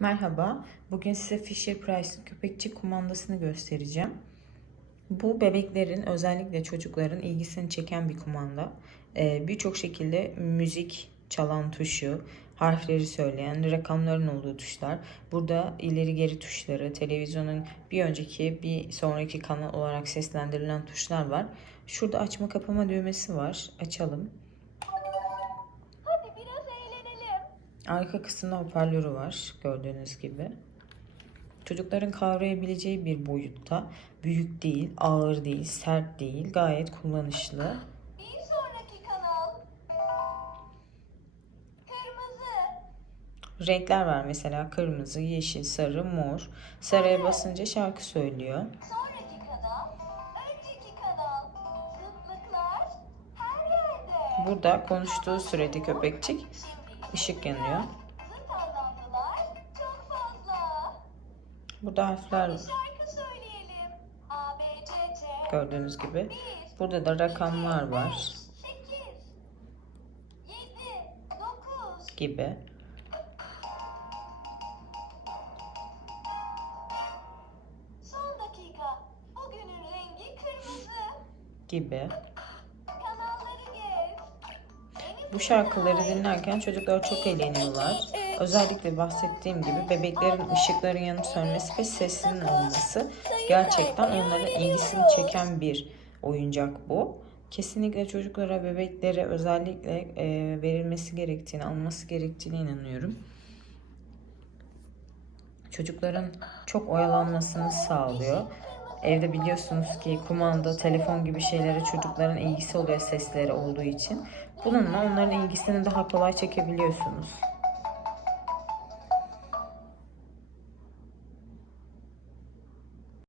Merhaba, bugün size Fisher Price'ın köpekçik kumandasını göstereceğim. Bu bebeklerin özellikle çocukların ilgisini çeken bir kumanda. Ee, Birçok şekilde müzik çalan tuşu, harfleri söyleyen, rakamların olduğu tuşlar. Burada ileri geri tuşları, televizyonun bir önceki bir sonraki kanal olarak seslendirilen tuşlar var. Şurada açma kapama düğmesi var. Açalım. Arka kısımda hoparlörü var gördüğünüz gibi. Çocukların kavrayabileceği bir boyutta. Büyük değil, ağır değil, sert değil. Gayet kullanışlı. Bir sonraki kanal. Kırmızı. Renkler var mesela kırmızı, yeşil, sarı, mor. Sarıya basınca şarkı söylüyor. Sonraki kanal. Önceki kanal. Zıtlıklar her yerde. Burada konuştuğu sürede köpekçik Işık yanıyor. Burada harfler var gördüğünüz gibi. 1, Burada da rakamlar var 8, 7, 9. gibi. Gibi. Bu şarkıları dinlerken çocuklar çok eğleniyorlar. Özellikle bahsettiğim gibi bebeklerin ışıkların yanıp sönmesi ve sesinin olması gerçekten onların ilgisini çeken bir oyuncak bu. Kesinlikle çocuklara, bebeklere özellikle e, verilmesi gerektiğini, alması gerektiğine inanıyorum. Çocukların çok oyalanmasını sağlıyor. Evde biliyorsunuz ki kumanda, telefon gibi şeylere çocukların ilgisi oluyor sesleri olduğu için. Bununla onların ilgisini daha kolay çekebiliyorsunuz.